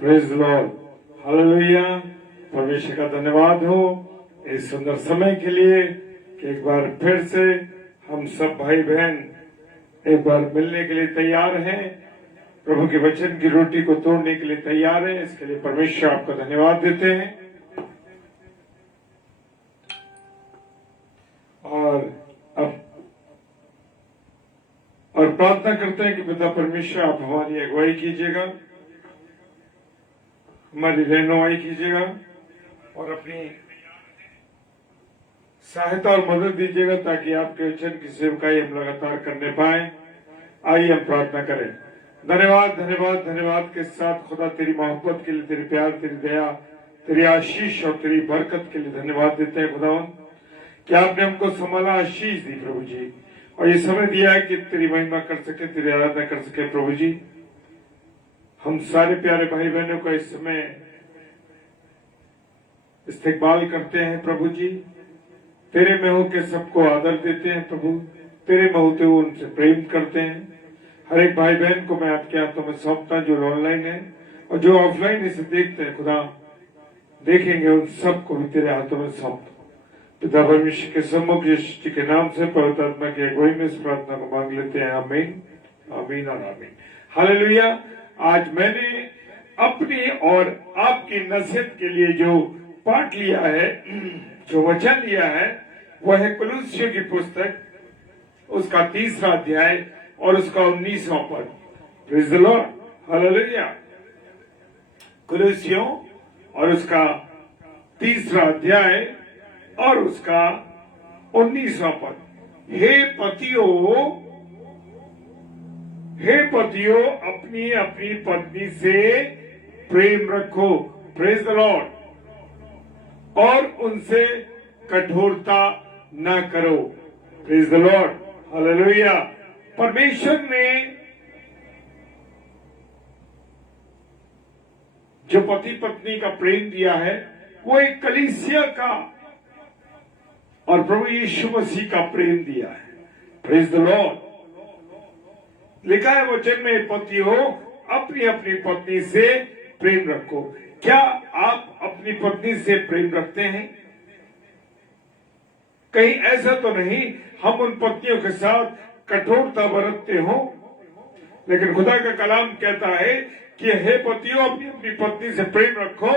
Praise Lord, hallelujah. परमेश्वर का धन्यवाद हो इस सुंदर समय के लिए कि एक बार फिर से हम सब भाई बहन एक बार मिलने के लिए तैयार हैं, प्रभु के वचन की रोटी को तोड़ने के लिए तैयार हैं। इसके लिए परमेश्वर आपको धन्यवाद देते हैं और प्रार्थना करते हैं कि पिता परमेश्वर आप हमारी अगुवाई कीजिएगा, हमारी रहनुमाई कीजिएगा और अपनी सहायता और मदद दीजिएगा ताकि आपके वचन की सेवकाई हम लगातार करने पाए। आइए हम प्रार्थना करें। धन्यवाद धन्यवाद धन्यवाद के साथ खुदा तेरी मोहब्बत के लिए, तेरे प्यार, तेरी दया, तेरी आशीष और तेरी बरकत के लिए धन्यवाद देते हैं खुदावन कि आपने हमको संभाला, आशीष दी प्रभु जी, और ये समय दिया है कि तेरी महिमा कर सके, तेरी आराधना कर सके। प्रभु जी, हम सारे प्यारे भाई बहनों का इस समय इस्तेकबाल करते हैं प्रभु जी, तेरे में होके सबको आदर देते हैं प्रभु, तेरे में होते हुए उनसे प्रेम करते हैं। हर एक भाई बहन को मैं आपके हाथों में सौंपता हूं, जो ऑनलाइन है और जो ऑफलाइन इसे देखते हैं, खुदा देखेंगे उन सबको भी तेरे हाथों में सौंपता। पिता परमेश्वर के सम्मुख यीशु जी के नाम से पवित्र आत्मा की अगुवाई में इस प्रार्थना को मांग लेते हैं। आमीन, आमीन और आमीन। हालेलुया। आज मैंने अपनी और आपकी नसीहत के लिए जो पाठ लिया है, जो वचन लिया है, वह है कुलुस्सियों की पुस्तक, उसका 3रा अध्याय और उसका 19वां पद। Praise the Lord, hallelujah. कुलुस्सियों और उसका 3रा अध्याय और उसका 19वां पद। हे पतियों अपनी अपनी पत्नी से प्रेम रखो, प्रेज द लॉर्ड, और उनसे कठोरता न करो, प्रेज द लॉर्ड, हालेलुया। परमेश्वर ने जो पति पत्नी का प्रेम दिया है वो एक कलीसिया का और प्रभु यीशु मसीह का प्रेम दिया है, प्रेज द लॉर्ड। लिखा है वचन में, पतियों अपनी अपनी पत्नी से प्रेम रखो। क्या आप अपनी पत्नी से प्रेम रखते हैं? कहीं ऐसा तो नहीं हम उन पत्नियों के साथ कठोरता बरतते हो, लेकिन खुदा का कलाम कहता है कि हे पतियों अपनी अपनी पत्नी से प्रेम रखो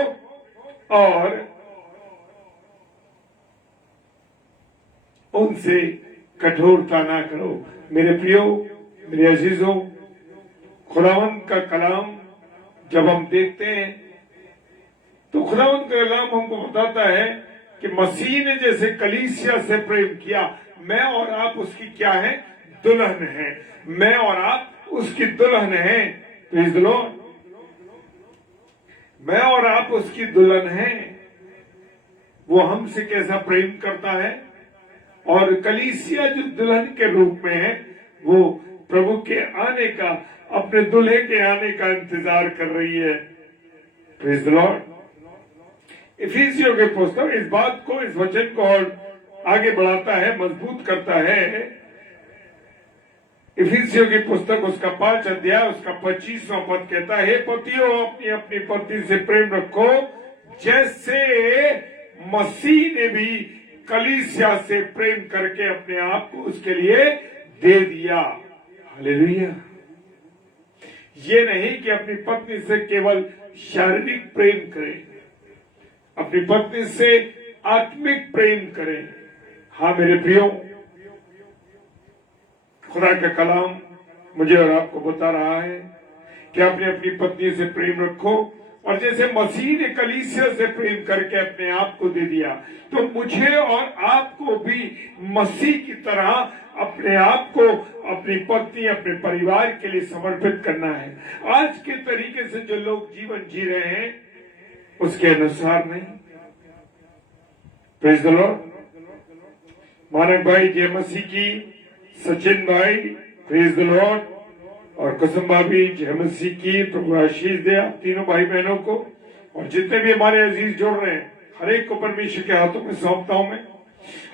और उनसे कठोरता ना करो। मेरे प्रियो, मेरे अजीजों, खुदावंद का कलाम जब हम देखते हैं तो खुदावंद का कलाम हमको बताता है कि मसीह ने जैसे कलीसिया से प्रेम किया, मैं और आप उसकी क्या है? दुल्हन है। मैं और आप उसकी दुल्हन है। Praise the Lord. मैं और आप उसकी दुल्हन हैं। वो हमसे कैसा प्रेम करता है, और कलीसिया जो दुल्हन के रूप में है वो प्रभु के आने का, अपने दूल्हे के आने का इंतजार कर रही है। Praise the Lord. इफिसियों के पुस्तक इस बात को, इस वचन को और आगे बढ़ाता है, मजबूत करता है। इफिसियों की पुस्तक उसका 5 अध्याय उसका 25वां पद कहता है, हे पतियों अपनी अपनी पत्नी से प्रेम रखो जैसे मसीह ने भी कलीसिया से प्रेम करके अपने आप को उसके लिए दे दिया। हालेलुया। ये नहीं कि अपनी पत्नी से केवल शारीरिक प्रेम करें, अपनी पत्नी से आत्मिक प्रेम करें। हाँ मेरे प्रियो, खुदा का कलाम मुझे और आपको बता रहा है कि अपनी अपनी पत्नी से प्रेम रखो, और जैसे मसीह ने कलीसिया से प्रेम करके अपने आप को दे दिया, तो मुझे और आपको भी मसीह की तरह अपने आप को, अपनी पत्नी, अपने परिवार के लिए समर्पित करना है। आज के तरीके से जो लोग जीवन जी रहे हैं उसके अनुसार नहीं। Praise the Lord. मानक भाई जय मसीह की, सचिन भाई प्रेज़ द लॉर्ड, और कसम भाभी जय मसीह की। प्रभु आशीष दे आप तीनों भाई बहनों को, और जितने भी हमारे अजीज जोड़ रहे हैं हर एक को परमेश्वर के हाथों में सौंपता हूं मैं।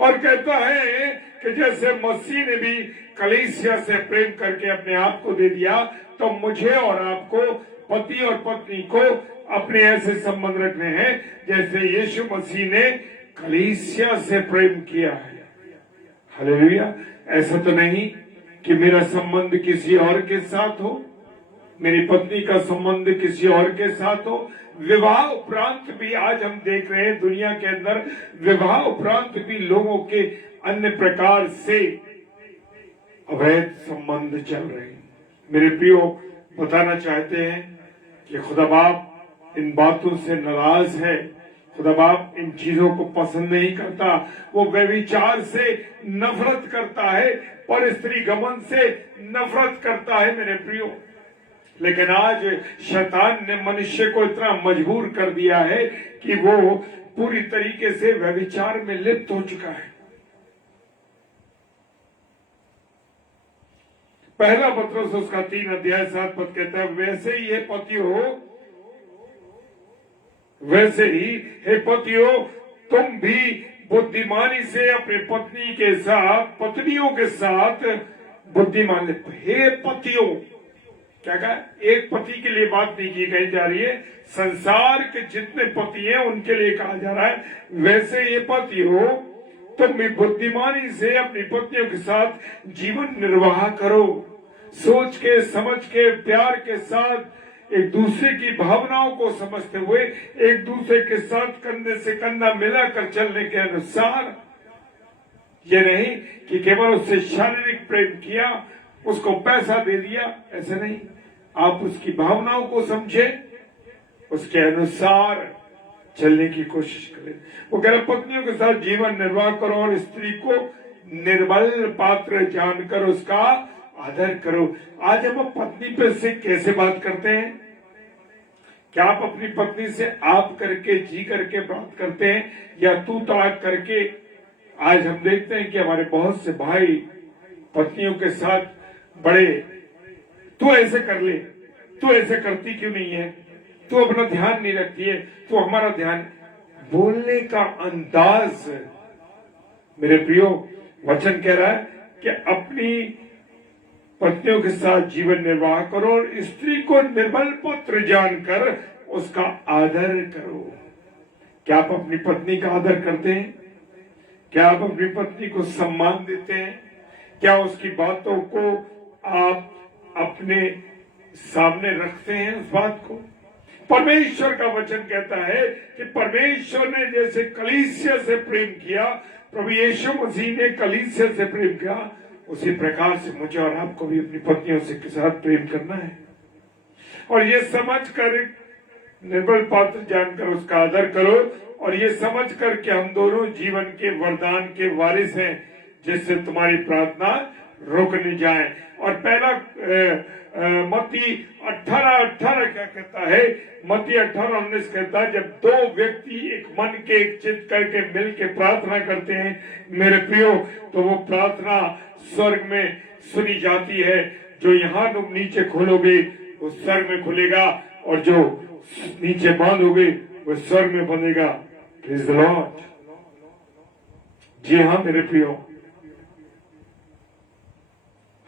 और कहता है कि जैसे मसीह ने भी कलीसिया से प्रेम करके अपने आप को दे दिया, तो मुझे और आपको, पति और पत्नी को अपने ऐसे संबंध रखने हैं जैसे यीशु मसीह ने कलीसिया से प्रेम किया है। हालेलुया। ऐसा तो नहीं कि मेरा संबंध किसी और के साथ हो, मेरी पत्नी का संबंध किसी और के साथ हो। विवाह उपरांत भी आज हम देख रहे हैं दुनिया के अंदर विवाह उपरांत भी लोगों के अन्य प्रकार से अवैध संबंध चल रहे हैं। मेरे प्रियो, बताना चाहते हैं कि खुदा बाप इन बातों से नाराज है। खुदा बाप इन चीजों को पसंद नहीं करता। वो व्यभिचार से नफरत करता है, पर स्त्री गमन से नफरत करता है मेरे प्रियो। लेकिन आज शैतान ने मनुष्य को इतना मजबूर कर दिया है कि वो पूरी तरीके से व्यभिचार में लिप्त हो चुका है। पहला पत्रस उसका 3 अध्याय 7 पद कहता है, वैसे ही हे पतियों तुम भी बुद्धिमानी से अपने पत्नियों के साथ बुद्धिमान। हे पतियों, क्या कहा? एक पति के लिए बात नहीं की कही जा रही है, संसार के जितने पति हैं उनके लिए कहा जा रहा है। वैसे ये पतियों तुम भी बुद्धिमानी से अपनी पत्नियों के साथ जीवन निर्वाह करो, सोच के समझ के प्यार के साथ एक दूसरे की भावनाओं को समझते हुए एक दूसरे के साथ कंधे से कंधा मिलाकर चलने के अनुसार। ये नहीं कि केवल उससे शारीरिक प्रेम किया, उसको पैसा दे दिया, ऐसा नहीं। आप उसकी भावनाओं को समझे, उसके अनुसार चलने की कोशिश करें। वो कह रहे पत्नियों के साथ जीवन निर्वाह करो और स्त्री को निर्बल पात्र जानकर उसका आदर करो। आज हम पत्नी पे से कैसे बात करते हैं? क्या आप अपनी पत्नी से आप करके जी करके बात करते हैं या तू तड़ाक करके? आज हम देखते हैं कि हमारे बहुत से भाई पत्नियों के साथ बड़े, तू ऐसे कर ले, तू ऐसे करती क्यों नहीं है, तू अपना ध्यान नहीं रखती है, तू हमारा ध्यान। बोलने का अंदाज, मेरे प्रियो, वचन कह रहा है कि अपनी पत्नियों के साथ जीवन निर्वाह करो और स्त्री को निर्बल पुत्र जानकर उसका आदर करो। क्या आप अपनी पत्नी का आदर करते हैं? क्या आप अपनी पत्नी को सम्मान देते हैं? क्या उसकी बातों को आप अपने सामने रखते हैं? उस बात को परमेश्वर का वचन कहता है कि परमेश्वर ने जैसे कलीसिया से प्रेम किया, प्रभु यीशु मसीह ने कलीसिया से प्रेम किया, उसी प्रकार से मुझे और आपको भी अपनी पत्नियों से के साथ प्रेम करना है। और ये समझ कर निर्बल पात्र जानकर उसका आदर करो, और ये समझ कर कि हम दोनों जीवन के वरदान के वारिस हैं, जिससे तुम्हारी प्रार्थना रुक नहीं जाए। और पहला मत्ती 18:18 क्या कहता है? मत्ती 18:19 कहता है, जब दो व्यक्ति एक मन के एक चित्त करके मिल के प्रार्थना करते हैं मेरे प्रियो, तो वो प्रार्थना स्वर्ग में सुनी जाती है। जो यहाँ तुम नीचे खोलोगे वो स्वर्ग में खुलेगा, और जो नीचे बांधोगे वो स्वर्ग में बंधेगा। Praise the Lord. जी हाँ मेरे प्रियो,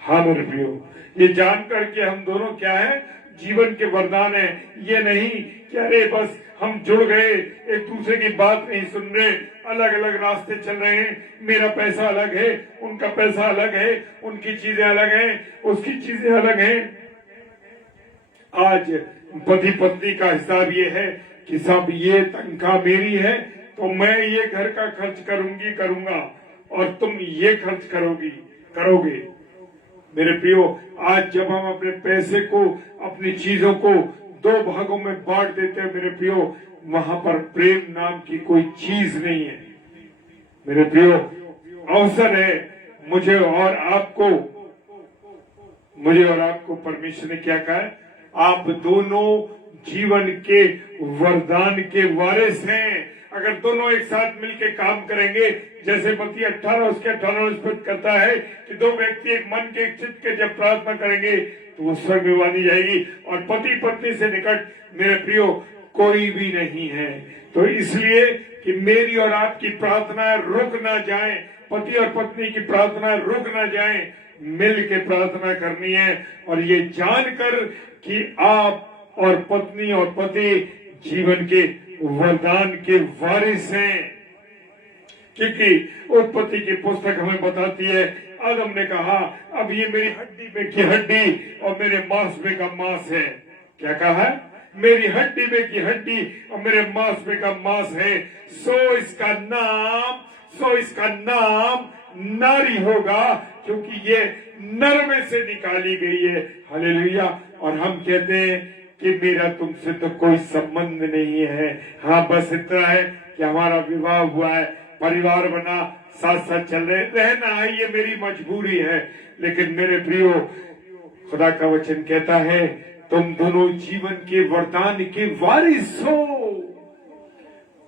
हाँ मेरे प्रियो, ये जानकर के हम दोनों क्या है, जीवन के वरदान है। ये नहीं कि अरे बस हम जुड़ गए, एक दूसरे की बात नहीं सुन रहे, अलग अलग रास्ते चल रहे हैं, मेरा पैसा अलग है, उनका पैसा अलग है, उनकी चीजें अलग हैं, उसकी चीजें अलग हैं। आज पति पत्नी का हिसाब ये है कि सब ये तनख्वाह मेरी है तो मैं ये घर का खर्च करूंगा और तुम ये खर्च करोगे। मेरे प्रियो, आज जब हम अपने पैसे को, अपनी चीजों को दो भागों में बांट देते हैं मेरे प्रियो, वहां पर प्रेम नाम की कोई चीज नहीं है। मेरे प्रियो, अवसर है मुझे और आपको परमेश्वर ने क्या कहा है? आप दोनों जीवन के वरदान के वारिस हैं। अगर दोनों एक साथ मिलकर काम करेंगे, जैसे मत्ती 18 उसके 18 करता है कि दो व्यक्ति एक मन के एक चित्त के जब प्रार्थना करेंगे तो वो स्वर्ग में बांधी जाएगी। और पति पत्नी से निकट मेरे प्रियो कोई भी नहीं है। तो इसलिए कि मेरी और आपकी प्रार्थना रुक ना जाए, पति और पत्नी की प्रार्थना रुक ना जाए, मिल के प्रार्थना करनी है। और ये जानकर कि आप और पत्नी और पति जीवन के वरदान के वारिस हैं, क्योंकि उत्पत्ति की पुस्तक हमें बताती है आदम ने कहा अब ये मेरी हड्डी में की हड्डी और मेरे मांस में का मांस है। क्या कहा? मेरी हड्डी में की हड्डी और मेरे मांस में का मांस है, सो इसका नाम नारी होगा, क्योंकि ये नर में से निकाली गई है। हालेलुया। और हम कहते हैं कि मेरा तुमसे तो कोई संबंध नहीं है, हाँ बस इतना है कि हमारा विवाह हुआ है, परिवार बना, साथ साथ चल रहे, रहना है, ये मेरी मजबूरी है। लेकिन मेरे प्रियो, खुदा का वचन कहता है तुम दोनों जीवन के वरदान के वारिस हो,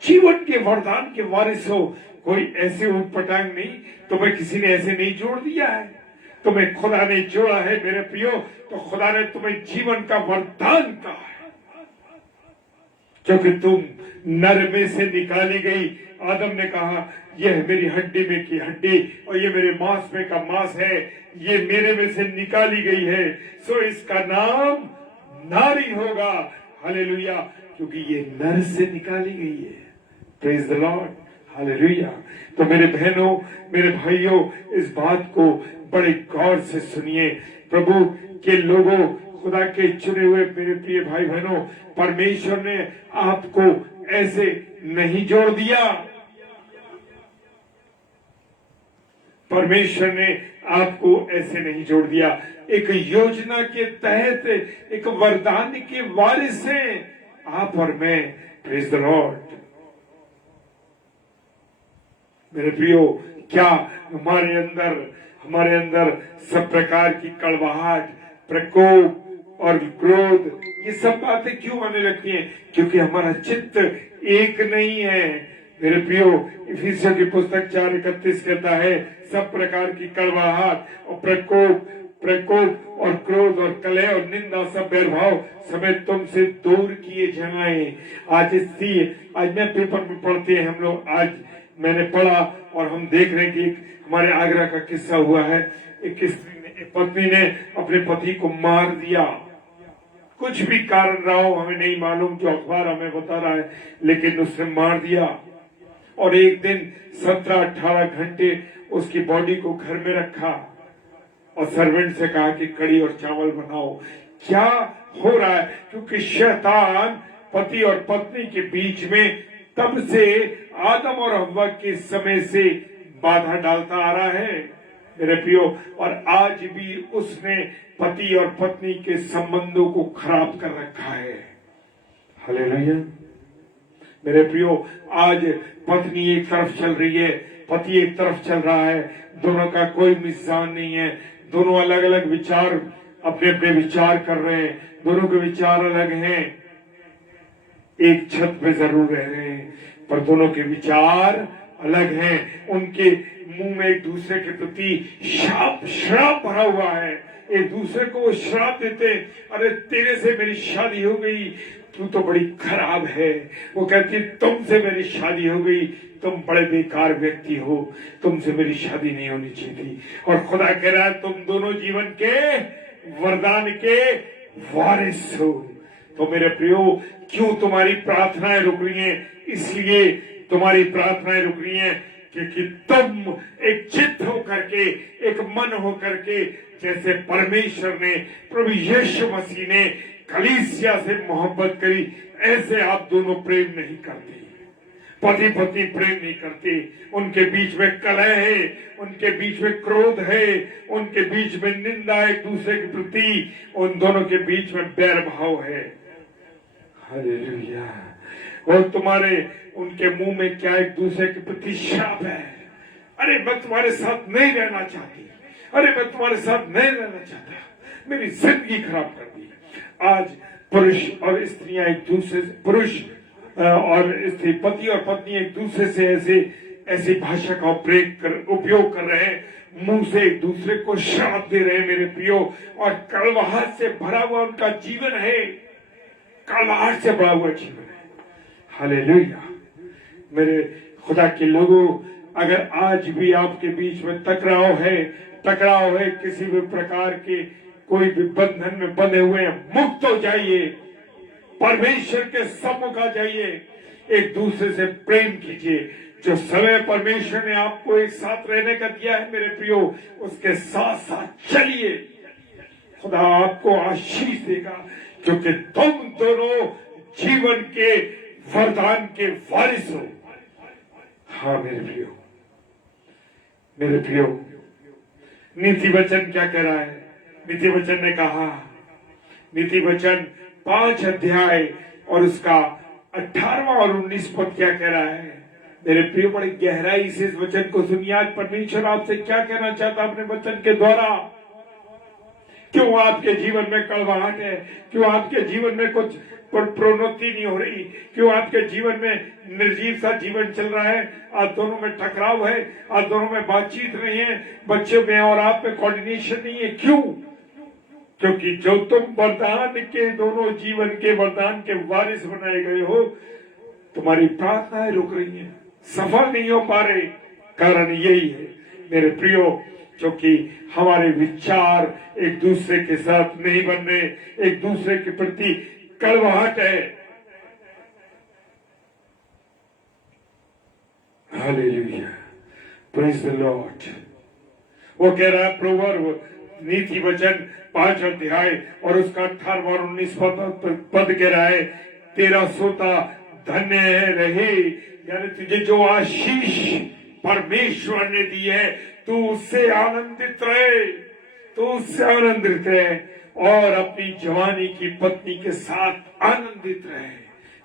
जीवन के वरदान के वारिस हो। कोई ऐसे उटपटांग नहीं, तुम्हें किसी ने ऐसे नहीं जोड़ दिया है, तुम्हें खुदा ने जोड़ा है मेरे प्रियो। तो खुदा ने तुम्हें जीवन का वरदान कहा है, क्योंकि तुम नर में से निकाली गई। आदम ने कहा यह मेरी हड्डी में की हड्डी और ये मेरे मांस में का मांस है, ये मेरे में से निकाली गई है, सो इसका नाम नारी होगा। हालेलुया, क्योंकि ये नर से निकाली गई है। Praise the Lord, hallelujah. तो मेरे बहनों, मेरे भाइयों, इस बात को बड़े गौर से सुनिए। प्रभु के लोगों, खुदा के चुने हुए मेरे प्रिय भाई बहनों, परमेश्वर ने आपको ऐसे नहीं जोड़ दिया, परमेश्वर ने आपको ऐसे नहीं जोड़ दिया। एक योजना के तहत एक वरदान के वारिस हैं आप और मैं। Praise the Lord. मेरे प्रियो, क्या हमारे अंदर सब प्रकार की कड़वाहट, प्रकोप और क्रोध, ये सब बातें क्यों आने लगती हैं? क्योंकि हमारा चित्त एक नहीं है। मेरे प्रियो, इफिसियों की पुस्तक 4:31 कहता है सब प्रकार की कड़वाहट और प्रकोप और क्रोध और कलह और निंदा सब बैरभाव समेत तुमसे दूर किए जाएं। आज मैं पेपर में पढ़ते हैं हम लोग, आज मैंने पढ़ा और हम देख रहे हैं कि हमारे आगरा का किस्सा हुआ है। एक पत्नी ने अपने पति को मार दिया, कुछ भी कारण रहा हो हमें नहीं मालूम, जो अखबार हमें बता रहा है, लेकिन उसने मार दिया। और एक दिन 17-18 घंटे उसकी बॉडी को घर में रखा और सर्वेंट से कहा कि कड़ी और चावल बनाओ। क्या हो रहा है? क्योंकि शैतान पति और पत्नी के बीच में तब से आदम और हव्वा के समय से बाधा डालता आ रहा है मेरे प्रियो, और आज भी उसने पति और पत्नी के संबंधों को खराब कर रखा है। हालेलुया। मेरे प्रियो, आज पत्नी एक तरफ चल रही है, पति एक तरफ चल रहा है, दोनों का कोई मिजान नहीं है, दोनों अलग अलग विचार, अपने अपने विचार कर रहे हैं, दोनों के विचार अलग हैं, एक छत पे जरूर रह रहे हैं पर दोनों के विचार अलग हैं। उनके मुंह में एक दूसरे के प्रति श्राप भरा हुआ है, एक दूसरे को वो श्राप देते, अरे तेरे से मेरी शादी हो गई, तू तो बड़ी खराब है। वो कहती तुमसे मेरी शादी हो गई, तुम बड़े बेकार व्यक्ति हो, तुमसे मेरी शादी नहीं होनी चाहिए थी। और खुदा कह रहा है तुम दोनों जीवन के वरदान के वारिस हो। तो मेरे प्रियो, क्यों तुम्हारी प्रार्थनाएं रुक रही हैं? इसलिए तुम्हारी प्रार्थनाएं रुक रही हैं क्योंकि तुम एक चित्त होकर के, एक मन होकर के, जैसे परमेश्वर ने, प्रभु यीशु मसीह ने कलीसिया से मोहब्बत करी, ऐसे आप दोनों प्रेम नहीं करते। पति पत्नी प्रेम नहीं करते, उनके बीच में कलह है, उनके बीच में क्रोध है, उनके बीच में निंदा है एक दूसरे के प्रति, उन दोनों के बीच में बैर भाव है। हालेलुया। और तुम्हारे उनके मुंह में क्या एक दूसरे के प्रति श्राप है, अरे मैं तुम्हारे साथ नहीं रहना चाहती, अरे मैं तुम्हारे साथ नहीं रहना चाहता, मेरी जिंदगी खराब कर दी। आज पुरुष और स्त्रियां एक दूसरे से, पुरुष और स्त्री, पति और पत्नी एक दूसरे से ऐसी भाषा का उपयोग कर रहे हैं, मुंह से एक दूसरे को श्राप दे रहे हैं मेरे प्रियो, और कड़वाहट से भरा हुआ उनका जीवन है, कड़वाहट से भरा हुआ जीवन है। हालेलुया। मेरे खुदा के लोगों, अगर आज भी आपके बीच में टकराव है किसी भी प्रकार के, कोई भी बंधन में बंधे हुए हैं, मुक्त हो जाइए, परमेश्वर के सम्मुख आ जाइए, एक दूसरे से प्रेम कीजिए। जो समय परमेश्वर ने आपको एक साथ रहने का दिया है मेरे प्रियो, उसके साथ साथ चलिए। खुदा आपको आशीष देगा, क्योंकि तुम दोनों जीवन के वरदान के वारिस हो। हाँ मेरे प्रियो, मेरे प्रियो, नीति वचन क्या कह रहा है? नीति वचन ने कहा, नीति वचन 5 अध्याय और उसका 18वां और 19 पद क्या कह रहा है? मेरे प्रियो, बड़ी गहराई से इस वचन को सुनिए। आज परमेश्वर आपसे क्या कहना चाहता अपने वचन के द्वारा। क्यों आपके जीवन में कड़वाहट है? क्यों आपके जीवन में कुछ प्रोन्नति नहीं हो रही? क्यों आपके जीवन में निर्जीव सा जीवन चल रहा है? आप दोनों में टकराव है, आप दोनों में बातचीत नहीं है, बच्चों में और आप में कोऑर्डिनेशन नहीं है। क्यों? क्योंकि जो तुम वरदान के, दोनों जीवन के वरदान के वारिस बनाए गए हो, तुम्हारी प्रार्थनाएं रुक रही हैं, सफल नहीं हो पा रहे। कारण यही है मेरे प्रियो, क्योंकि हमारे विचार एक दूसरे के साथ नहीं बन रहे, एक दूसरे के प्रति कड़वाहट है। Hallelujah, praise the Lord. वो कह रहा है प्रोवर्ब, नीति वचन 5 अध्याय और उसका 18 और 19 पद कह रहा है, तेरा सोता धन्य रहे। यानी तुझे जो आशीष परमेश्वर ने दी है, तू उससे आनंदित रहे, तू उससे आनंदित रहे और अपनी जवानी की पत्नी के साथ आनंदित रहे।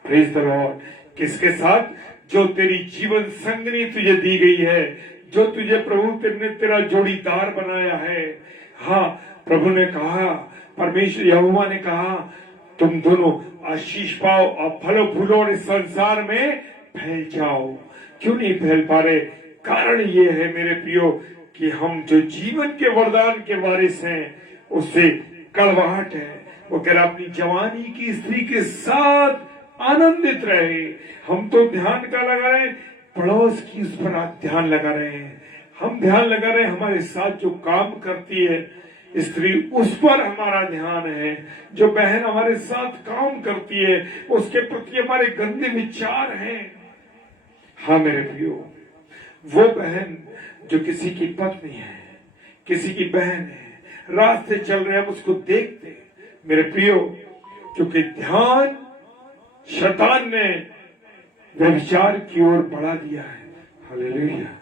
Praise the Lord. किसके साथ? जो तेरी जीवन संगनी तुझे दी गई है, जो तुझे प्रभु ने तेरा जोड़ीदार बनाया है। हाँ, प्रभु ने कहा, परमेश्वर यहोवा ने कहा, तुम दोनों आशीष पाओ और फलो फूलो और इस संसार में फैल जाओ। क्यों नहीं फैल पा रहे? कारण ये है मेरे प्रियो कि हम जो जीवन के वरदान के वारिस हैं, उससे कड़वाहट है। वो कह रहा अपनी जवानी की स्त्री के साथ आनंदित रहे। हम तो ध्यान का लगा रहे हैं, पड़ोस की उस पर ध्यान लगा रहे हैं। हम ध्यान लगा रहे हैं हमारे साथ जो काम करती है स्त्री, उस पर हमारा ध्यान है। जो बहन हमारे साथ काम करती है, उसके प्रति हमारे गंदे विचार हैं। हाँ मेरे प्रियो, वो बहन जो किसी की पत्नी है, किसी की बहन है, रास्ते चल रहे हैं, हम उसको देखते मेरे प्रियो, क्योंकि ध्यान शैतान ने व्यभिचार की ओर बढ़ा दिया है। हालेलुया।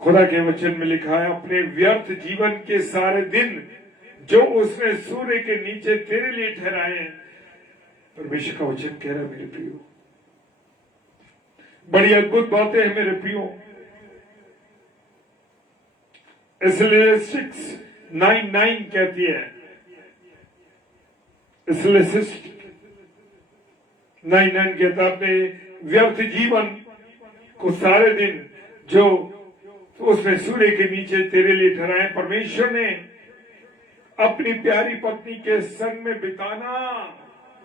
खुदा के वचन में लिखा है, अपने व्यर्थ जीवन के सारे दिन जो उसने सूर्य के नीचे तेरे लिए ठहराए हैं। परमेश्वर का वचन कह रहा है मेरे प्रियो, बड़ी अद्भुत बातें हैं मेरे प्रियो। इसलिए 6:9 कहती है, इसलिए 6:9 कहता है, अपने व्यर्थ जीवन को सारे दिन जो उसने सूर्य के नीचे तेरे लिए ठहराए। परमेश्वर ने अपनी प्यारी पत्नी के संग में बिताना।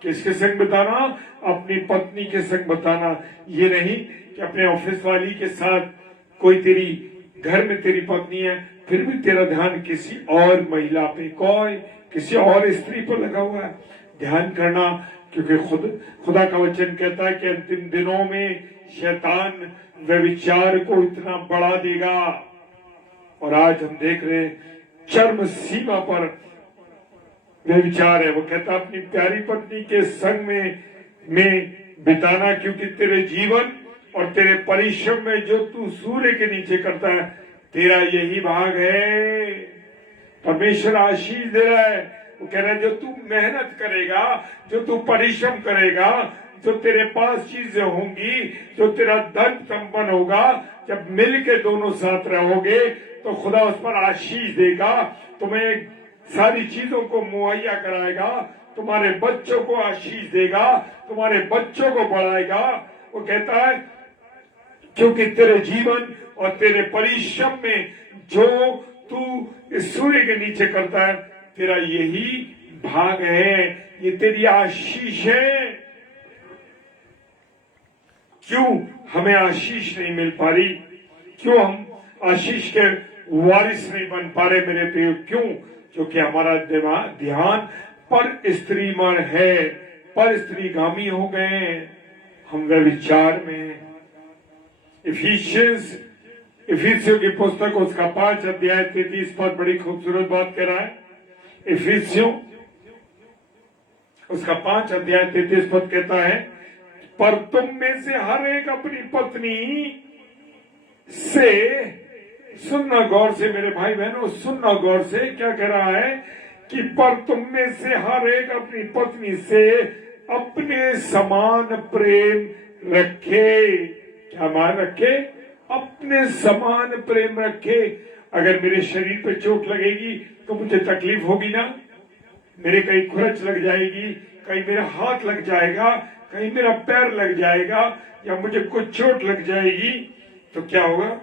किसके संग बिताना? अपनी पत्नी के संग बिताना। ये नहीं कि अपने ऑफिस वाली के साथ, कोई तेरी घर में तेरी पत्नी है फिर भी तेरा ध्यान किसी और महिला पे, कोई किसी और स्त्री पर लगा हुआ है। ध्यान करना, क्योंकि खुदा का वचन कहता है कि अंतिम दिनों में शैतान व्यभिचार को इतना बढ़ा देगा। और आज हम देख रहे हैं चरम सीमा पर व्यभिचार है। वो कहता अपनी प्यारी पत्नी के संग में बिताना, क्योंकि तेरे जीवन और तेरे परिश्रम में जो तू सूर्य के नीचे करता है, तेरा यही भाग है। परमेश्वर आशीष दे रहा है। वो कह रहा है जो तू मेहनत करेगा, जो तू परिश्रम करेगा, जो तेरे पास चीजें होंगी, जो तेरा धन संपन्न होगा, जब मिल के दोनों साथ रहोगे तो खुदा उस पर आशीष देगा। तुम्हें सारी चीजों को मुहैया कराएगा, तुम्हारे बच्चों को आशीष देगा, तुम्हारे बच्चों को बढ़ाएगा। वो कहता है क्योंकि तेरे जीवन और तेरे परिश्रम में जो तू इस सूर्य के नीचे करता है, तेरा यही भाग है, ये तेरी आशीष है। क्यों हमें आशीष नहीं मिल पा रही? क्यों हम आशीष के वारिस नहीं बन पा रहे मेरे प्रिय। क्यों? क्योंकि हमारा ध्यान पर स्त्री पर है, पर स्त्रीगामी हो गए हैं हम व्यभिचार में। इफिसियों की पुस्तक उसका 5 अध्याय 33 पद बड़ी खूबसूरत बात कह रहा है। इफिसियों उसका 5 अध्याय 33 पद कहता है, पर तुम में से हर एक अपनी पत्नी से, सुनना गौर से मेरे भाई बहनों, सुनना गौर से, क्या कह रहा है कि पर तुम में से हर एक अपनी पत्नी से अपने समान प्रेम रखे। क्या मान रखे? अपने समान प्रेम रखे। अगर मेरे शरीर पे चोट लगेगी तो मुझे तकलीफ होगी ना, मेरे कहीं खुरच लग जाएगी, कहीं मेरा हाथ लग जाएगा, कहीं मेरा पैर लग जाएगा, या मुझे कुछ चोट लग जाएगी तो क्या होगा?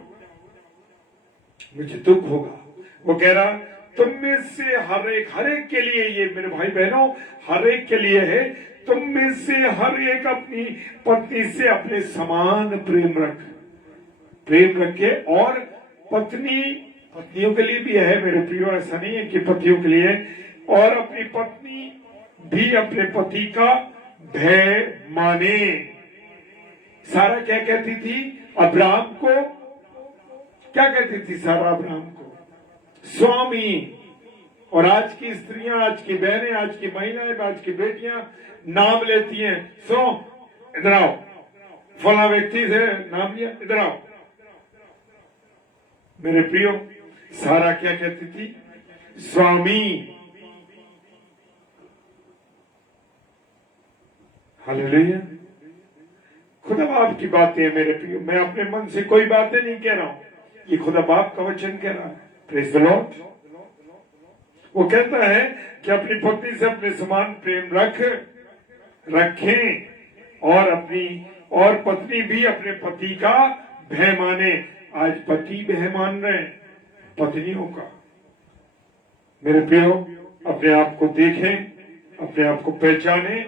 मुझे दुख होगा। वो कह रहा तुम में से हर एक के लिए, ये मेरे भाई बहनों हर एक के लिए है, तुम में से हर एक अपनी पत्नी से अपने समान प्रेम रखे। और पत्नियों के लिए भी है मेरे प्रियो, ऐसा नहीं है कि पतियों के लिए। और अपनी पत्नी भी अपने पति का भय माने। सारा क्या कहती थी अब्राहम को? क्या कहती थी सारा अब्राहम को? स्वामी। और आज की स्त्रियां, आज की बहनें, आज की महिलाएं, आज की बेटियां नाम लेती हैं। सो इधर आओ, फला व्यक्ति से नाम लिया, इधर आओ। मेरे प्रियो, सारा क्या कहती थी? स्वामी। हालेलुया। खुदा बाप की बातें है मेरे प्रियो, मैं अपने मन से कोई बातें नहीं कह रहा हूं, ये खुदा बाप का वचन कह रहा है। Praise the Lord. वो कहता है कि अपनी पत्नी से अपने समान प्रेम रखें, और पत्नी भी अपने पति का भय माने। आज पति भय मान रहे हैं पत्नियों का। मेरे प्रियो, अपने आप को देखें, अपने आप को पहचाने,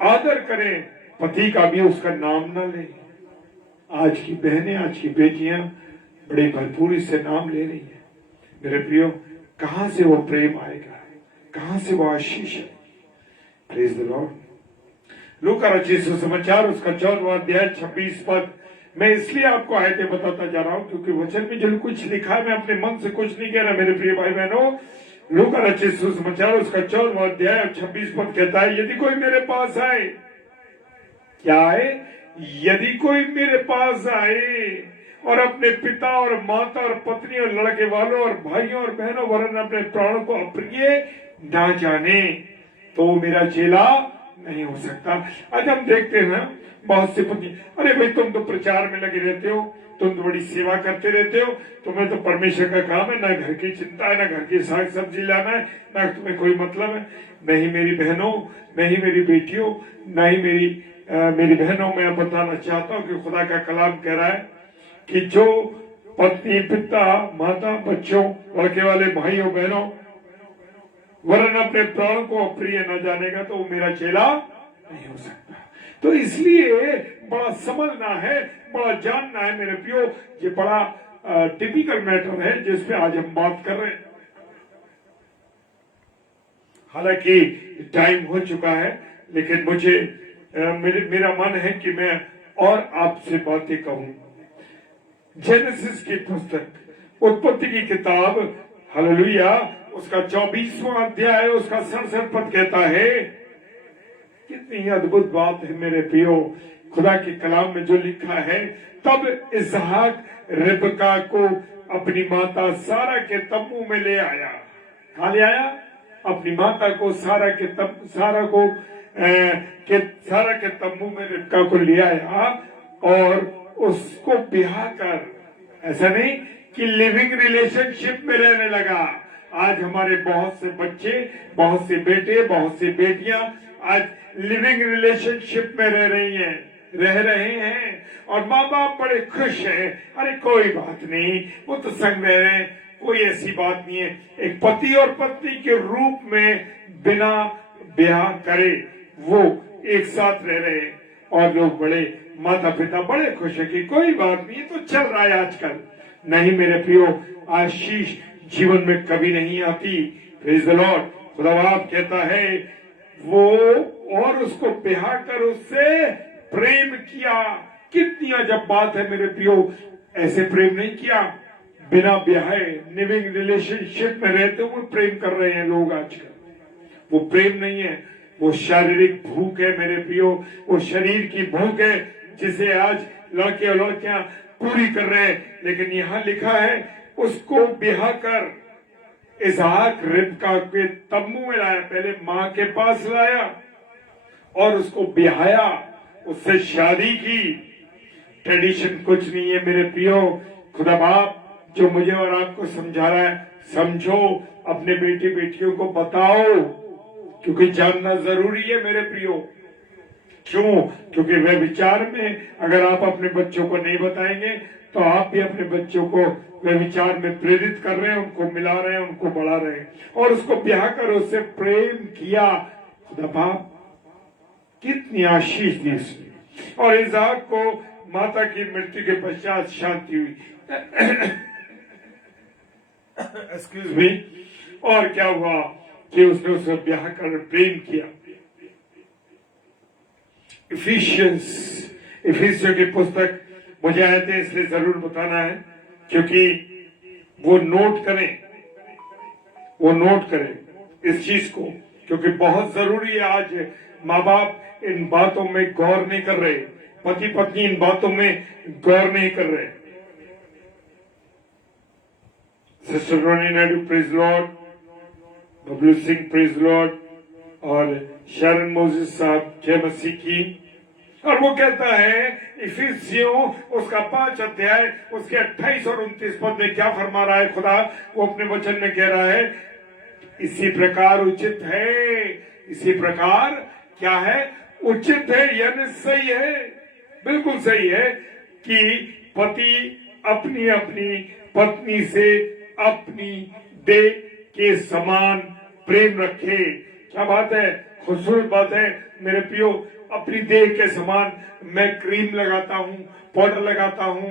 आदर करें, पति का भी उसका नाम ना लें। आज की बहनें, आज की बेटियां बड़ी भरपूरी से नाम ले रही हैं। मेरे प्रियो, कहां से वो प्रेम आएगा? कहां से वो आशीष है? Praise the Lord. लूका रचित सुसमाचार उसका 14वां अध्याय 26 पद। मैं इसलिए आपको आयतें बताता जा रहा हूं क्योंकि वचन में जो कुछ लिखा है, मैं अपने मन से कुछ नहीं कह रहा मेरे प्रिय भाई बहनों। लूका रचित सुसमाचार उसका 14वां अध्याय 26 पद कहता है, यदि कोई मेरे पास आए, क्या आए? यदि कोई मेरे पास आए और अपने पिता और माता और पत्नी और लड़के वालों और भाइयों और बहनों वरन अपने प्राणों को अप्रिय ना जाने, तो मेरा चेला नहीं हो सकता। आज हम देखते हैं ना, बहुत से पत्नी, अरे भाई तुम तो प्रचार में लगे रहते हो, तुम तो बड़ी सेवा करते रहते हो, तुम्हें तो परमेश्वर का काम है, ना घर की चिंता है, ना घर की साग सब्जी लाना है, ना तुम्हें कोई मतलब है। नहीं मेरी बहनों, नहीं मेरी बेटियों, नहीं मेरी बहनों, मैं बताना चाहता हूँ कि खुदा का कलाम कह रहा है कि जो पत्नी, पिता, माता, बच्चों, लड़के वाले भाइयों बहनों वरन अपने प्राण को अप्रिय न जानेगा तो वो मेरा चेला नहीं हो सकता। तो इसलिए बड़ा समझना है, बड़ा जानना है मेरे प्रियो। ये बड़ा टिपिकल मैटर है जिसपे आज हम बात कर रहे हैं। हालांकि टाइम हो चुका है, लेकिन मुझे मेरा मन है कि मैं और आपसे बातें कहूं। जेनेसिस की पुस्तक, उत्पत्ति की किताब, हालेलुया, उसका 24वां अध्याय उसका 67 पद कहता है, कितनी अद्भुत बात है मेरे प्रियो, खुदा के कलाम में जो लिखा है। तब इसहाक रिबका को अपनी माता सारा के तंबू में ले आया। कहाँ ले आया? अपनी माता को सारा के तंबू में रिबका को ले आया और उसको ब्याह कर, ऐसा नहीं कि लिविंग रिलेशनशिप में रहने लगा। आज हमारे बहुत से बच्चे, बहुत से बेटे, बहुत सी बेटियां आज लिविंग रिलेशनशिप में रह रहे हैं और माँ बाप बड़े खुश हैं। अरे कोई बात नहीं, वो तो संग रह रहे हैं, कोई ऐसी बात नहीं है। एक पति और पत्नी के रूप में बिना ब्याह करे वो एक साथ रह रहे हैं और लोग बड़े, माता पिता बड़े खुश है कि कोई बात नहीं, तो चल रहा है आजकल। नहीं मेरे प्रियो, आशीष जीवन में कभी नहीं आती। Praise the Lord. खुदा बाप कहता है वो और उसको ब्याह कर उससे प्रेम किया। कितनी अजब बात है मेरे प्रियो, ऐसे प्रेम नहीं किया बिना ब्याहे लिविंग रिलेशनशिप में रहते हुए प्रेम कर रहे हैं लोग आजकल। वो प्रेम नहीं है, वो शारीरिक भूख है मेरे प्रियो, वो शरीर की भूख है जिसे आज लड़के और लड़कियां पूरी कर रहे हैं। लेकिन यहाँ लिखा है उसको ब्याह कर इसहाक रिबका के तम्बू में लाया, पहले मां के पास लाया और उसको ब्याहाया, उससे शादी की। ट्रेडिशन कुछ नहीं है मेरे प्रियो। खुदा बाप जो मुझे और आपको समझा रहा है, समझो, अपने बेटी बेटियों को बताओ, क्योंकि जानना जरूरी है मेरे प्रियो। क्यों? क्योंकि वे विचार में अगर आप अपने बच्चों को नहीं बताएंगे तो आप भी अपने बच्चों को वे विचार में प्रेरित कर रहे हैं, उनको मिला रहे हैं, उनको बढ़ा रहे हैं। और उसको ब्याह कर उससे प्रेम किया। खुदा बाप कितनी आशीष दी उसने। और इसहाक को माता की मृत्यु के पश्चात शांति हुई। Excuse me. और क्या हुआ कि उसने उससे ब्याह कर प्रेम किया। इफिसियों की पुस्तक मुझे आए थे इसलिए जरूर बताना है, क्योंकि वो नोट करें इस चीज को, क्योंकि बहुत जरूरी है। आज माँ बाप इन बातों में गौर नहीं कर रहे, पति पत्नी इन बातों में गौर नहीं कर रहे। Sister Roni Naidu praise Lord, Bablu Singh praise Lord, और शरण मोजिस साहब जय मसीह की। और वो कहता है इफिसियों उसका 5 अध्याय उसके 28 और 29 पद में क्या फरमा रहा है खुदा? वो अपने वचन में कह रहा है इसी प्रकार उचित है, इसी प्रकार क्या है? उचित है, यानी सही है, बिल्कुल सही है कि पति अपनी अपनी पत्नी से अपनी देह के समान प्रेम रखे। क्या बात है, खूबसूरत बात है मेरे प्रियो। अपनी देह के समान मैं क्रीम लगाता हूँ, पाउडर लगाता हूँ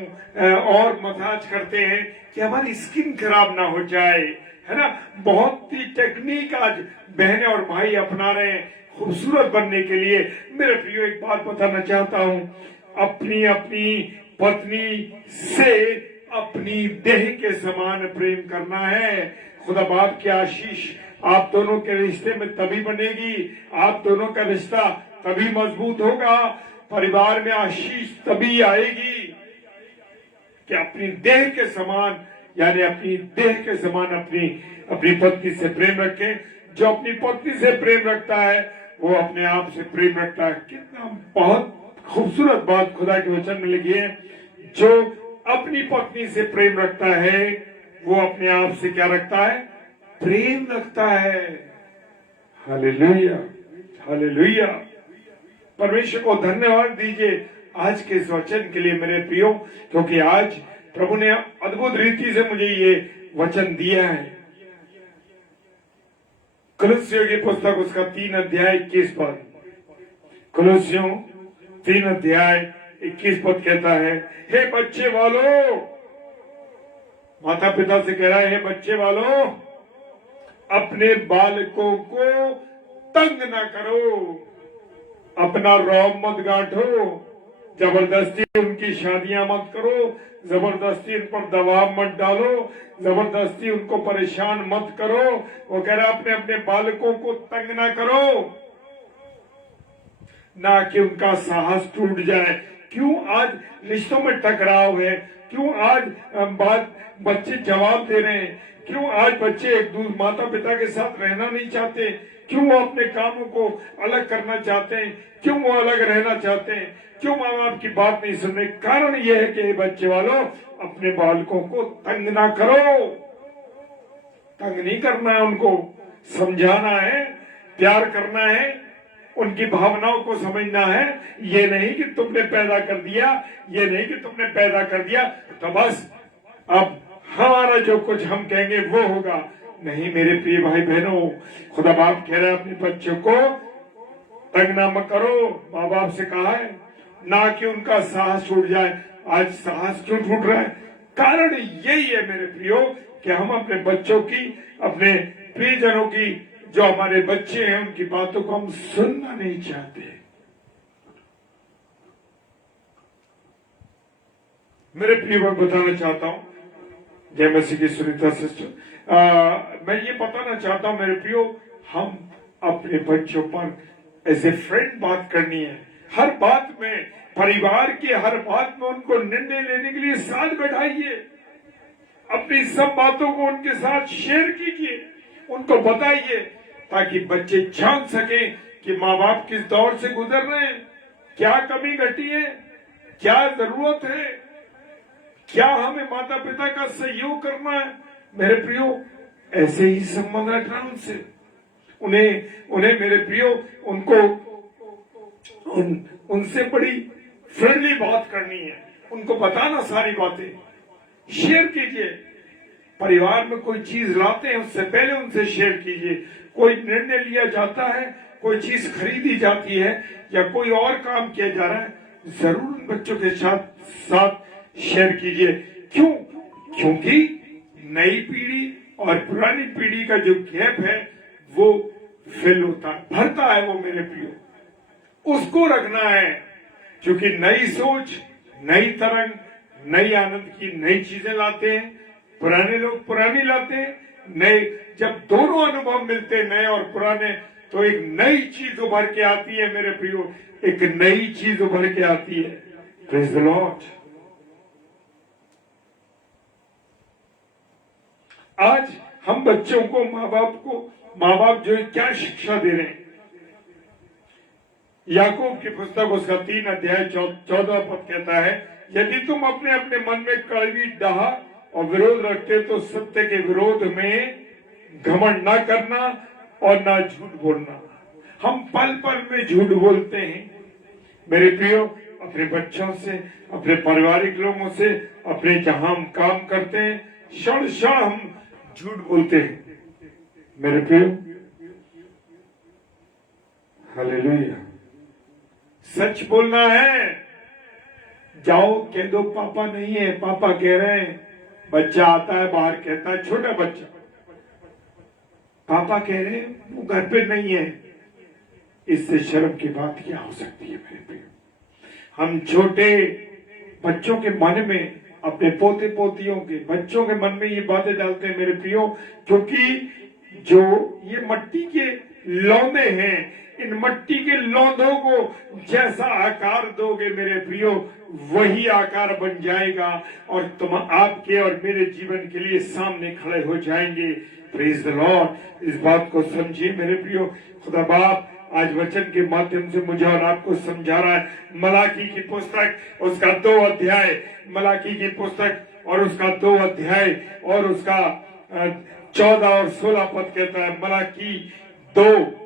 और मसाज करते हैं कि हमारी स्किन खराब ना हो जाए, है ना। बहुत ही टेक्निक आज बहनें और भाई अपना रहे हैं खूबसूरत बनने के लिए। मेरे प्रियो एक बात बताना चाहता हूँ, अपनी अपनी पत्नी से अपनी देह के समान प्रेम करना है। खुदा बाप की आशीष आप दोनों के रिश्ते में तभी बनेगी, आप दोनों का रिश्ता तभी मजबूत होगा, परिवार में आशीष तभी आएगी कि अपनी देह के समान, यानी अपनी देह के समान अपनी पत्नी से प्रेम रखें। जो अपनी पत्नी से प्रेम रखता है वो अपने आप से प्रेम रखता है। कितना बहुत खूबसूरत बात खुदा के वचन में लिखी है। जो अपनी पत्नी से प्रेम रखता है वो अपने आप से क्या रखता है? प्रेम रखता है। Hallelujah, hallelujah. परमेश्वर को धन्यवाद दीजिए आज के इस वचन के लिए मेरे प्रियो, क्योंकि आज प्रभु ने अद्भुत रीति से मुझे ये वचन दिया है। कुलुस्सियों की पुस्तक उसका 3 अध्याय 21 पद, कुलुस्सियों 3 अध्याय 21 पद कहता है, हे बच्चे वालों, माता पिता से कह रहा है, हे बच्चे वालों, अपने बालकों को तंग ना करो, अपना रौब मत गांठो, जबरदस्ती उनकी शादियां मत करो, जबरदस्ती उन पर दबाव मत डालो, जबरदस्ती उनको परेशान मत करो। वो कह रहा अपने अपने बालकों को तंग ना करो, ना कि उनका साहस टूट जाए। क्यों आज रिश्तों में टकराव है? क्यों आज बच्चे जवाब दे रहे हैं? क्यों आज बच्चे एक दूसरे माता पिता के साथ रहना नहीं चाहते? क्यों वो अपने कामों को अलग करना चाहते हैं? क्यों वो अलग रहना चाहते हैं? क्यों माँ बाप की बात नहीं सुनने? कारण ये है कि बच्चे वालों, अपने बालकों को तंग ना करो। तंग नहीं करना है, उनको समझाना है, प्यार करना है, उनकी भावनाओं को समझना है। ये नहीं कि तुमने पैदा कर दिया, ये नहीं कि तुमने पैदा कर दिया तो बस अब हमारा जो कुछ हम कहेंगे वो होगा। नहीं मेरे प्रिय भाई बहनों, खुदा बाप कह रहे हैं अपने बच्चों को तंग ना मत करो। माँ बाप से कहा है ना कि उनका साहस छूट जाए। आज साहस क्यों टूट रहा है? कारण यही है मेरे प्रियो कि हम अपने बच्चों की, अपने प्रियजनों की, जो हमारे बच्चे हैं, उनकी बातों को हम सुनना नहीं चाहते। मेरे प्रिय, मैं बताना चाहता हूं, जय मसीह की सुनीता सिस्टर, मैं ये बताना चाहता हूं मेरे प्रियो, हम अपने बच्चों पर एज ए फ्रेंड बात करनी है। हर बात में, परिवार की हर बात में उनको निर्णय लेने के लिए साथ बैठाइए। अपनी सब बातों को उनके साथ शेयर कीजिए, उनको बताइए, ताकि बच्चे जान सकें कि माँ बाप किस दौर से गुजर रहे हैं, क्या कमी घटी है, क्या जरूरत है, क्या हमें माता पिता का सहयोग करना है। मेरे प्रियो, ऐसे ही संबंध रखना उनसे, उन्हें मेरे प्रियो, उनको उनसे बड़ी फ्रेंडली बात करनी है, उनको बताना, सारी बातें शेयर कीजिए। परिवार में कोई चीज लाते हैं उससे पहले उनसे शेयर कीजिए। कोई निर्णय लिया जाता है, कोई चीज खरीदी जाती है या कोई और काम किया जा रहा है, जरूर उन बच्चों के साथ शेयर कीजिए। क्यों? क्योंकि नई पीढ़ी और पुरानी पीढ़ी का जो गैप है वो फिल होता है, भरता है वो मेरे प्रियो, उसको रखना है। क्योंकि नई सोच, नई तरंग, नई आनंद की नई चीजें लाते हैं, पुराने लोग पुरानी लाते हैं, नए, जब दोनों अनुभव मिलते हैं, नए और पुराने, तो एक नई चीज उभर के आती है मेरे प्रियो, एक नई चीज उभर के आती है। Praise the Lord. आज हम बच्चों को, माँ बाप जो क्या शिक्षा दे रहे हैं। याकूब की पुस्तक उसका 3 अध्याय 14 पद कहता है, यदि तुम अपने अपने मन में कड़वी डाह और विरोध रखते तो सत्य के विरोध में घमंड न करना और न झूठ बोलना। हम पल पल में झूठ बोलते हैं मेरे प्रियो, अपने बच्चों से, अपने पारिवारिक लोगों से, अपने जहां हम काम करते हैं, क्षण क्षण हम झूठ बोलते हैं मेरे प्रियो। हालेलुया। सच बोलना है। जाओ कह दो पापा नहीं है, पापा कह रहे हैं। बच्चा आता है बाहर, कहता है, छोटा बच्चा, पापा कह रहे हैं, वो घर पे नहीं है। इससे शर्म की बात क्या हो सकती है मेरे प्रियो। हम छोटे बच्चों के मन में, अपने पोते पोतियों के बच्चों के मन में ये बातें डालते हैं मेरे प्रियो, क्योंकि जो ये मट्टी के लौंदे हैं, इन मट्टी के लौंदों को जैसा आकार दोगे मेरे प्रियो, वही आकार बन जाएगा और तुम, आपके और मेरे जीवन के लिए सामने खड़े हो जाएंगे। Praise the Lord. इस बात को समझिए मेरे प्रियो। खुदा बाप आज वचन के माध्यम से मुझे और आपको समझा रहा है। मलाकी की पुस्तक उसका 2 अध्याय, मलाकी की पुस्तक और उसका 2 अध्याय और उसका 14 और 16 पद कहता है। मलाकी 2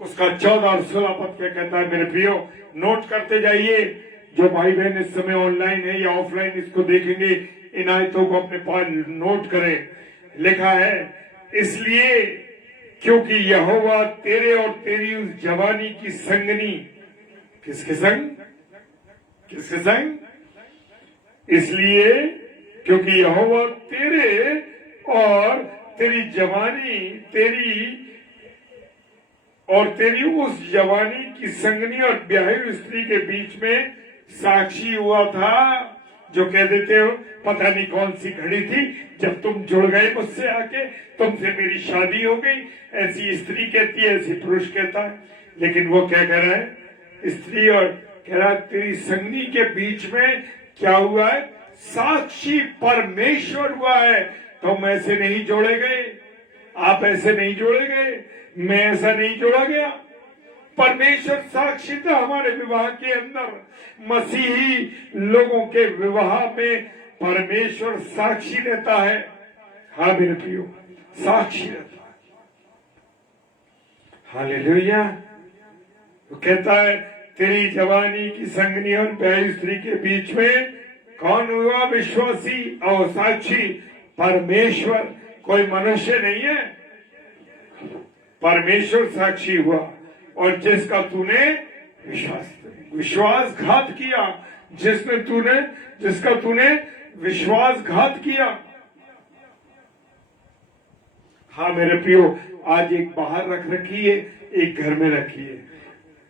उसका 14 और 16 पद क्या कहता है मेरे प्रियो, नोट करते जाइए। जो भाई बहन इस समय ऑनलाइन है या ऑफलाइन इसको देखेंगे, इन आयतों को अपने पास नोट करें। लिखा है, इसलिए क्योंकि यहोवा तेरे और तेरी उस जवानी की संगनी, किसके संग, किसके संग? इसलिए क्योंकि यहोवा तेरे और तेरी जवानी, तेरी उस जवानी की संगनी और ब्याही स्त्री के बीच में साक्षी हुआ था। जो कह देते हो पता नहीं कौन सी घड़ी थी जब तुम जुड़ गए मुझसे आके, तुमसे मेरी शादी हो गई, ऐसी स्त्री कहती है, ऐसी पुरुष कहता है। लेकिन वो क्या कह रहा है, स्त्री, और कह रहा है तेरी संगनी के बीच में क्या हुआ है, साक्षी परमेश्वर हुआ है। तुम ऐसे नहीं जोड़े गए, आप ऐसे नहीं जोड़े गए, मैं ऐसा नहीं जोड़ा गया। परमेश्वर साक्षी था हमारे विवाह के अंदर। मसीही लोगों के विवाह में परमेश्वर साक्षी रहता है। हाँ मेरे प्रियो, साक्षी रहता है। हालेलुया। वो कहता है तेरी जवानी की संगनी और ब्याही स्त्री के बीच में कौन हुआ विश्वासी और साक्षी? परमेश्वर, कोई मनुष्य नहीं है, परमेश्वर साक्षी हुआ। और जिसका तूने विश्वासघात किया, जिसका तूने विश्वासघात किया। हाँ मेरे प्रियो, आज एक बाहर रख रखी है, एक घर में रखी है।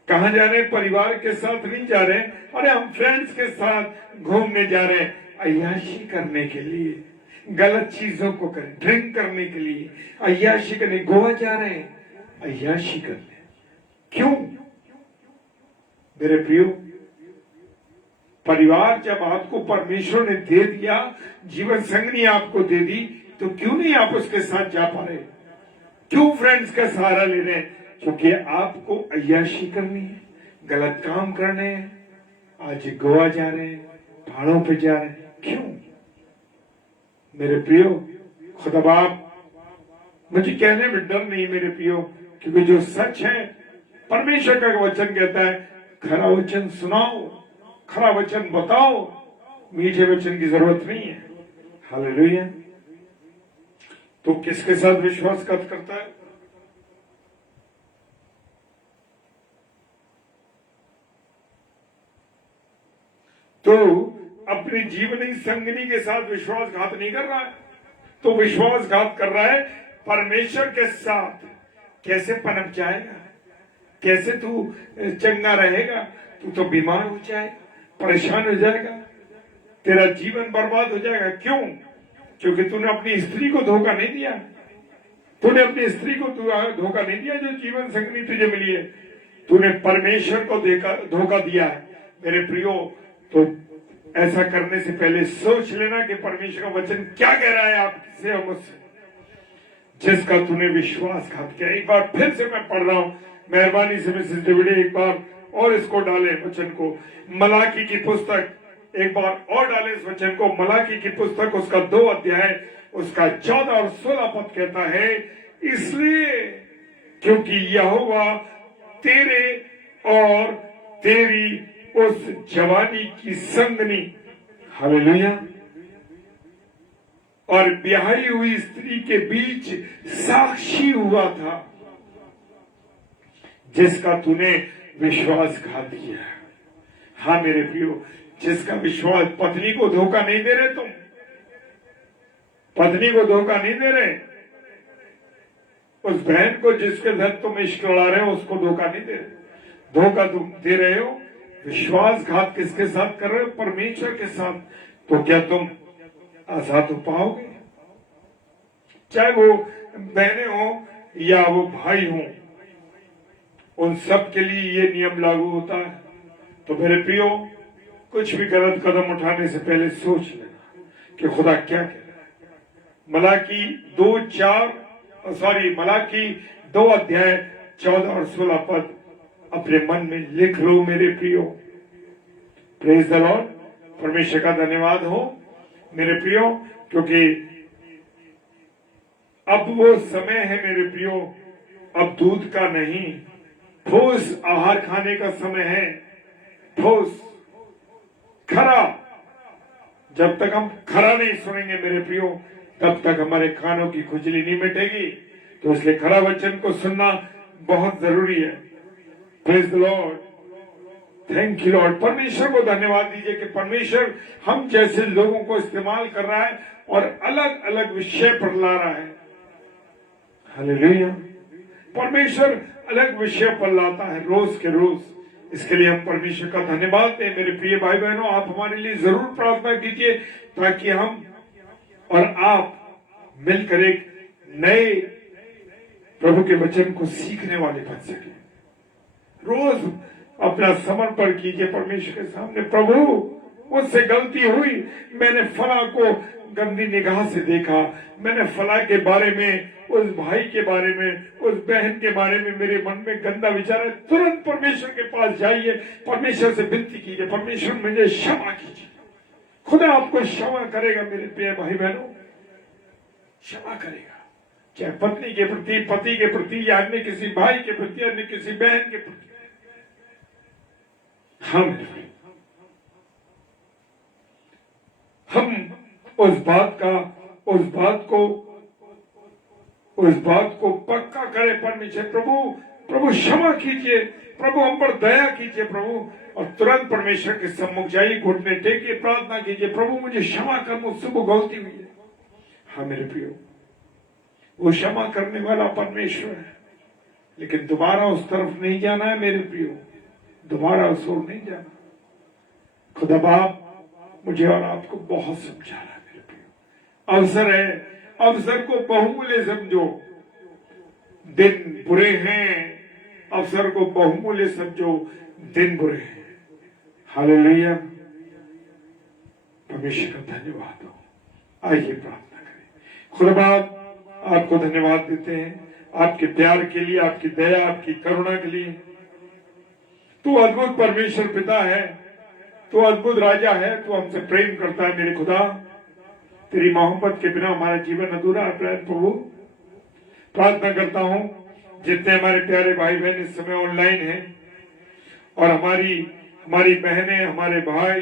कहां जा रहे हैं? परिवार के साथ नहीं जा रहे, अरे हम फ्रेंड्स के साथ घूमने जा रहे हैं, अय्याशी करने के लिए, गलत चीजों को करें, ड्रिंक करने के लिए, अय्याशी करने। गोवा जा रहे हैं अय्याशी करने। क्यों मेरे प्रियो? परिवार जब आपको परमेश्वर ने दे दिया, जीवन संगनी आपको दे दी, तो क्यों नहीं आप उसके साथ जा पा रहे? क्यों फ्रेंड्स का सहारा ले रहे हैं? क्योंकि आपको अय्याशी करनी है, गलत काम करने हैं। आज गोवा जा रहे हैं, पहाड़ों पे जा रहे हैं, क्यों मेरे प्रियो? खुदा बाप मुझे कहने में डर नहीं मेरे प्रियो, क्योंकि जो सच है, परमेश्वर का वचन कहता है, खरा वचन सुनाओ, खरा वचन बताओ, मीठे वचन की जरूरत नहीं है। हालेलुया। तो किसके साथ विश्वासघात करता है? तो अपनी जीवनी संगनी के साथ विश्वासघात नहीं कर रहा है, तो विश्वासघात कर रहा है परमेश्वर के साथ। कैसे पनप जाएगा? कैसे तू चंगा रहेगा? तू तो बीमार हो जाएगा, परेशान हो जाएगा, तेरा जीवन बर्बाद हो जाएगा। क्यों? क्योंकि तूने अपनी स्त्री को धोखा नहीं दिया। तूने अपनी स्त्री को धोखा नहीं दिया जो जीवन संगनी तुझे मिली है, तूने परमेश्वर को धोखा दिया है। मेरे प्रियो, तो ऐसा करने से पहले सोच लेना कि परमेश्वर का वचन क्या कह रहा है आपसे और मुझसे, जिसका तूने विश्वासघात किया। एक बार फिर से मैं पढ़ रहा हूं, मेहरबानी से मिसेस डेविड एक बार और इसको डाले वचन को, मलाकी की पुस्तक, एक बार और डाले इस वचन को। मलाकी की पुस्तक उसका 2 अध्याय उसका 14 और 16 पद कहता है, इसलिए क्योंकि यहोवा तेरे और तेरी उस जवानी की संगनी, हालेलुया, और ब्याही हुई स्त्री के बीच साक्षी हुआ था, जिसका तूने विश्वासघात किया। हाँ मेरे प्रियो, जिसका विश्वास, पत्नी को धोखा नहीं दे रहे तुम, पत्नी को धोखा नहीं दे रहे, उस बहन को जिसके साथ तुम इश्क लड़ा रहे हो उसको धोखा नहीं दे रहे। धोखा तुम दे रहे हो, विश्वासघात किसके साथ कर रहे हो? परमेश्वर के साथ। तो क्या तुम आजाद हो पाओगे? चाहे वो बहनें हो या वो भाई हो, उन सब के लिए ये नियम लागू होता है। तो मेरे प्रियो, कुछ भी गलत कदम उठाने से पहले सोच लेना कि खुदा क्या कह रहा है। मलाकी 2 अध्याय 14 और 16 पद अपने मन में लिख लो मेरे प्रियो। Praise the Lord. परमेश्वर का धन्यवाद हो मेरे प्रियो, क्योंकि अब वो समय है मेरे प्रियो, अब दूध का नहीं, ठोस आहार खाने का समय है। ठोस, खरा। जब तक हम खरा नहीं सुनेंगे मेरे प्रियो, तब तक हमारे कानों की खुजली नहीं मिटेगी। तो इसलिए खरा वचन को सुनना बहुत जरूरी है। Praise the Lord. Thank you Lord. परमेश्वर को धन्यवाद दीजिए कि परमेश्वर हम जैसे लोगों को इस्तेमाल कर रहा है और अलग अलग विषय पर ला रहा है। हालेलुया। परमेश्वर अलग विषय पर लाता है रोज के रोज। इसके लिए हम परमेश्वर का धन्यवाद दें। मेरे प्रिय भाई बहनों, आप हमारे लिए जरूर प्रार्थना कीजिए ताकि हम और आप मिलकर एक नए प्रभु के वचन को सीखने वाले बन सके। रोज अपना समर्पण कीजिए परमेश्वर के सामने। प्रभु, मुझसे गलती हुई, मैंने फला को गंदी निगाह से देखा, मैंने फला के बारे में, उस भाई के बारे में, उस बहन के बारे में मेरे मन में गंदा विचार है। तुरंत परमेश्वर के पास जाइए, परमेश्वर से विनती कीजिए, परमेश्वर मुझे क्षमा कीजिए। खुदा आपको क्षमा करेगा मेरे प्रिय भाई बहनों, क्षमा करेगा। चाहे पत्नी के प्रति, पति के प्रति, या अन्य किसी भाई के प्रति, अन्य किसी बहन के प्रति। हम उस बात को पक्का करें परमेश्वर। प्रभु, प्रभु क्षमा कीजिए, प्रभु हम पर दया कीजिए प्रभु। और तुरंत परमेश्वर के सम्मुख जाइए, घुटने टेकिए, प्रार्थना कीजिए, प्रभु मुझे क्षमा कर, मुझसे वो गलती हुई है। हाँ मेरे प्रियो, वो क्षमा करने वाला परमेश्वर है, लेकिन दोबारा उस तरफ नहीं जाना है मेरे प्रियो, दोबारा उस ओर नहीं जाना। खुदा बाप मुझे और आपको बहुत समझा रहा है मेरे प्रियो। अवसर है, अवसर को बहुमूल्य समझो। दिन बुरे हैं, अवसर को बहुमूल्य समझो, दिन बुरे हैं। हालेलुया, परमेश्वर का धन्यवाद हो। आइए प्रार्थना करें। खुदा बाप आपको धन्यवाद देते हैं आपके प्यार के लिए, आपकी दया, आपकी करुणा के लिए। तू अद्भुत परमेश्वर पिता है, तू अद्भुत राजा है, तू हमसे प्रेम करता है मेरे खुदा। तेरी मोहब्बत के बिना हमारा जीवन अधूरा है प्रभु। प्रार्थना करता हूं जितने हमारे प्यारे भाई बहन इस समय ऑनलाइन हैं और हमारी बहनें, हमारे भाई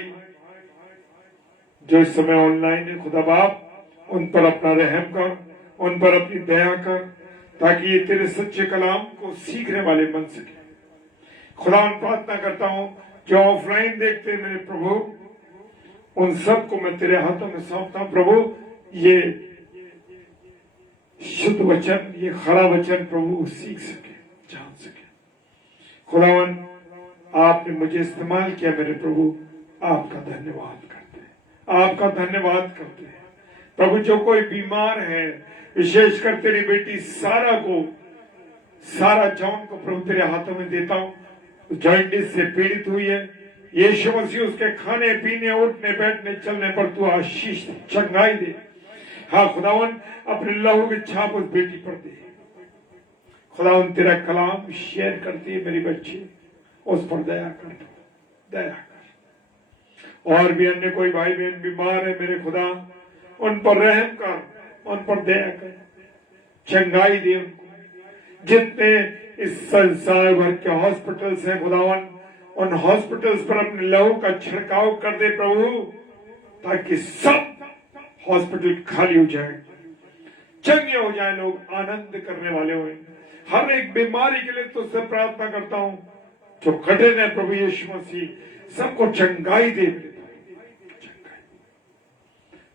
जो इस समय ऑनलाइन है, खुदा बाप उन पर अपना रहम कर, उन पर अपनी दया कर, ताकि ये तेरे सच्चे कलाम को सीखने वाले बन सके। खुदा प्रार्थना करता हूं जो ऑफलाइन देखते हैं मेरे प्रभु, उन सबको मैं तेरे हाथों में सौंपता हूं प्रभु। ये शुद्ध वचन, ये खरा वचन प्रभु सीख सके, जान सके। खुदावन आपने मुझे इस्तेमाल किया मेरे प्रभु, आपका धन्यवाद करते हैं, आपका धन्यवाद करते हैं प्रभु। जो कोई बीमार है, विशेषकर तेरी बेटी सारा जॉन को प्रभु तेरे हाथों में देता हूं। जॉइंटिस से पीड़ित हुई है, यीशु मसीह उसके खाने पीने, उठने बैठने चलने पर तू आशीष चंगाई दे। हाँ खुदावन, अपने लहू की छाप उस बेटी पर दे। खुदावन तेरा कलाम शेयर करती है मेरी बच्ची, उस पर दया कर, दया कर। और भी अन्य कोई भाई बहन बीमार है मेरे खुदा, उन पर रहम कर, उन पर दया कर, चंगाई दे उनको। जितने इस संसार भर के हॉस्पिटल्स हैं खुदावन, उन हॉस्पिटल्स पर अपने लहू का छिड़काव कर दे प्रभु, ताकि सब हॉस्पिटल खाली हो जाए, चंगे हो जाए, लोग आनंद करने वाले हुए। हर एक बीमारी के लिए तुझसे प्रार्थना करता हूं जो कठिन है प्रभु यीशु मसीह, सबको चंगाई दे।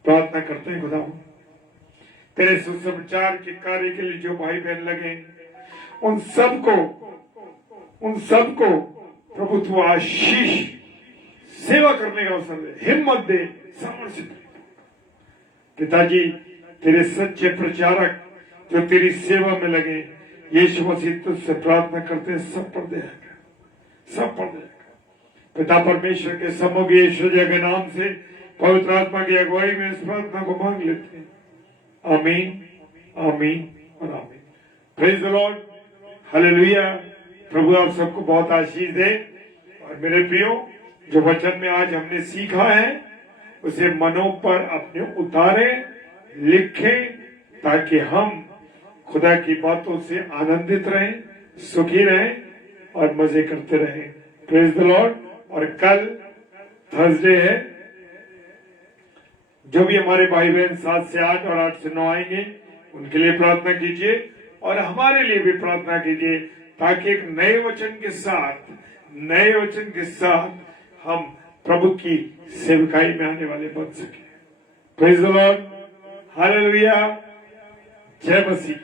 प्रार्थना करते हैं खुदा तेरे सुसमाचार के कार्य के लिए जो भाई बहन लगे, उन सबको प्रभु तू आशीष, सेवा करने का अवसर दे, हिम्मत दे, सामर्थ्य दे। पिताजी तेरे सच्चे प्रचारक जो तेरी सेवा में लगे, यीशु मसीह तुझसे प्रार्थना करते हैं, सब पर दया कर, सब पर दया कर। पिता परमेश्वर के समग्र यीशु के नाम से पवित्र आत्मा की अगुवाई में इस प्रार्थना को मांग लेते हैं। आमीन, आमीन और आमीन। Praise the Lord, hallelujah. प्रभु आप सबको बहुत आशीष दे। और मेरे प्रियो, जो वचन में आज हमने सीखा है उसे मनों पर अपने उतारे, लिखें, ताकि हम खुदा की बातों से आनंदित रहें, सुखी रहें और मजे करते रहें। Praise the Lord. और कल थर्सडे है, जो भी हमारे भाई बहन 7 से 8 और 8 से 9 आएंगे उनके लिए प्रार्थना कीजिए और हमारे लिए भी प्रार्थना कीजिए, ताकि एक नए वचन के साथ हम प्रभु की सेवकाई में आने वाले बन सके। प्रेज द लॉर्ड, हालेलुया, जय मसीह।